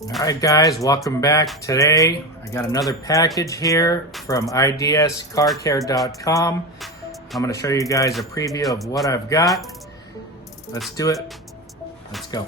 All right, guys, welcome back. Today I got another package here from idscarcare.com. I'm going to show you guys a preview of what I've got. Let's do it. Let's go.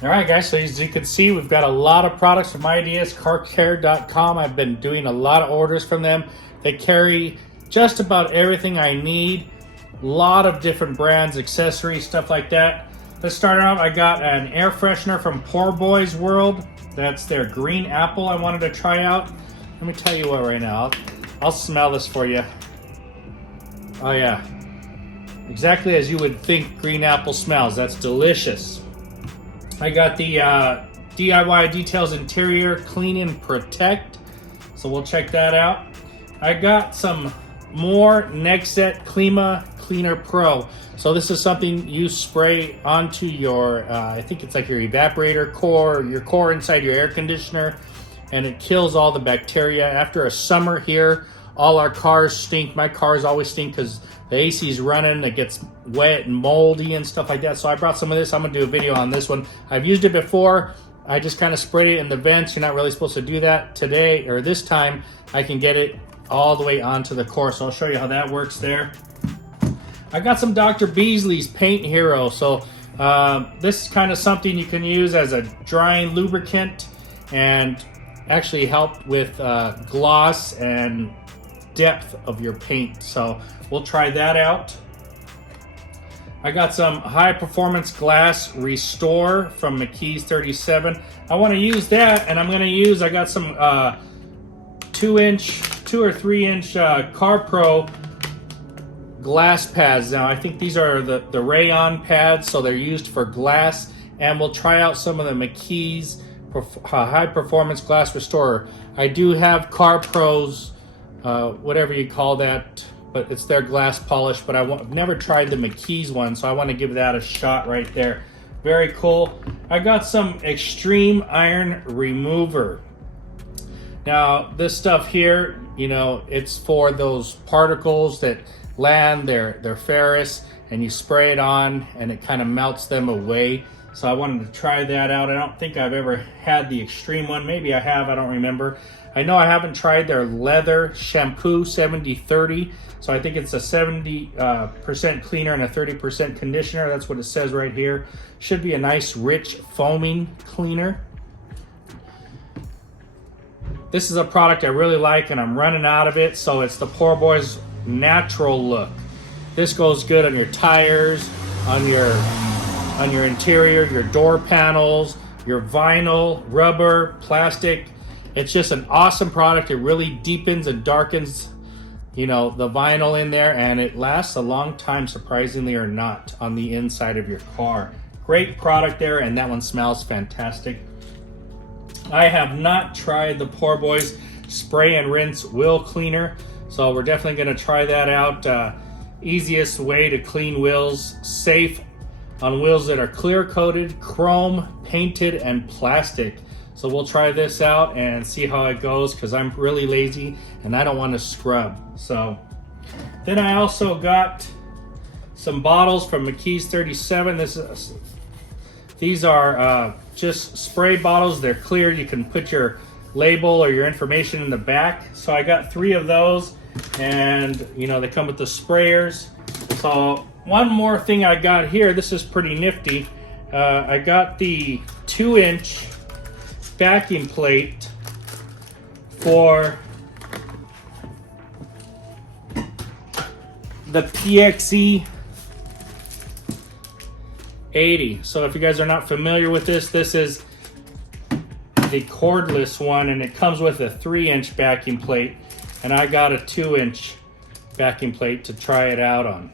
Alright guys, so as you can see, we've got a lot of products from idscarcare.com. I've been doing a lot of orders from them. They carry just about everything I need. A lot of different brands, accessories, stuff like that. Let's start out. I got an air freshener from Poorboy'S World. That's their green apple I wanted to try out. Let me tell you what right now. I'll smell this for you. Oh yeah. Exactly as you would think green apple smells. That's delicious. I got the DIY Details Interior Clean and Protect, so we'll check that out. I got some more Nexet Klima Cleaner Pro. So this is something you spray onto your, I think it's like your evaporator core, your core inside your air conditioner, and it kills all the bacteria. After a summer here, all our cars stink. My cars always stink because the AC is running, it gets wet and moldy and stuff like that. So I brought some of this. I'm gonna do a video on this one. I've used it before. I just kind of sprayed it in the vents. You're not really supposed to do that today, or this time. I can get it all the way onto the core. So I'll show you how that works there. I got some Dr. Beasley's Paint Hero. So this is kind of something you can use as a drying lubricant and actually help with gloss and depth of your paint. So we'll try that out. I got some high performance glass restore from McKee's 37. I want to use that, and I'm going to use, I got some 2 or 3 inch Car Pro glass pads. Now I think these are the rayon pads, so they're used for glass, and we'll try out some of the McKee's high performance glass restorer. I do have Car Pro's whatever you call that, but it's their glass polish, but I've never tried the McKee's one, so I want to give that a shot right there. Very cool. I got some Extreme Iron Remover. Now this stuff here, you know, it's for those particles that land, they're ferrous, and you spray it on and it kind of melts them away. So I wanted to try that out. I don't think I've ever had the Extreme one. Maybe I have, I don't remember. I know I haven't tried their leather shampoo 70-30. So I think it's a 70% cleaner and a 30% conditioner. That's what it says right here. Should be a nice rich foaming cleaner. This is a product I really like and I'm running out of it. So it's the Poorboy's Natural Look. This goes good on your tires, on your interior, your door panels, your vinyl, rubber, plastic. It's just an awesome product. It really deepens and darkens, you know, the vinyl in there, and it lasts a long time, surprisingly or not, on the inside of your car. Great product there, and that one smells fantastic. I have not tried the Poorboy's Spray and Rinse Wheel Cleaner, so we're definitely going to try that out. Easiest way to clean wheels, safe on wheels that are clear coated, chrome, painted, and plastic. So we'll try this out and see how it goes, because I'm really lazy and I don't want to scrub. So then I also got some bottles from McKee's 37. These are just spray bottles. They're clear. You can put your label or your information in the back. So I got 3 of those, and you know, they come with the sprayers. So one more thing I got here, this is pretty nifty. I got the 2-inch backing plate for the PXE 80. So if you guys are not familiar with this, this is the cordless one, and it comes with a 3-inch backing plate, and I got a 2-inch backing plate to try it out on.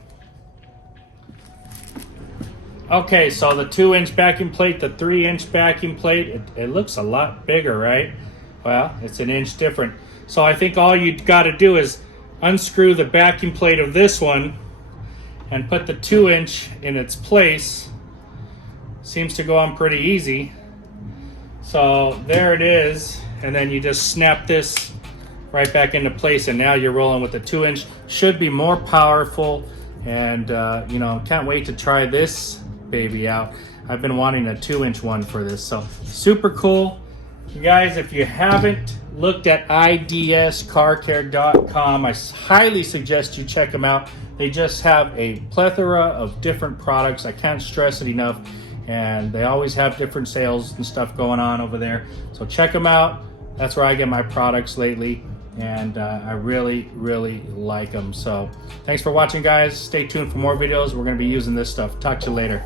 Okay, so the 2-inch backing plate, the 3-inch backing plate, it looks a lot bigger, right? Well, it's an inch different. So I think all you got to do is unscrew the backing plate of this one and put the 2-inch in its place. Seems to go on pretty easy. So there it is, and then you just snap this right back into place, and now you're rolling with the 2-inch. Should be more powerful, and you know, can't wait to try this baby out. I've been wanting a 2-inch one for this, so super cool. You guys, if you haven't looked at idscarcare.com, I highly suggest you check them out. They just have a plethora of different products. I can't stress it enough, and they always have different sales and stuff going on over there. So check them out. That's where I get my products lately, and I really like them. So thanks for watching, guys. Stay tuned for more videos. We're going to be using this stuff. Talk to you later.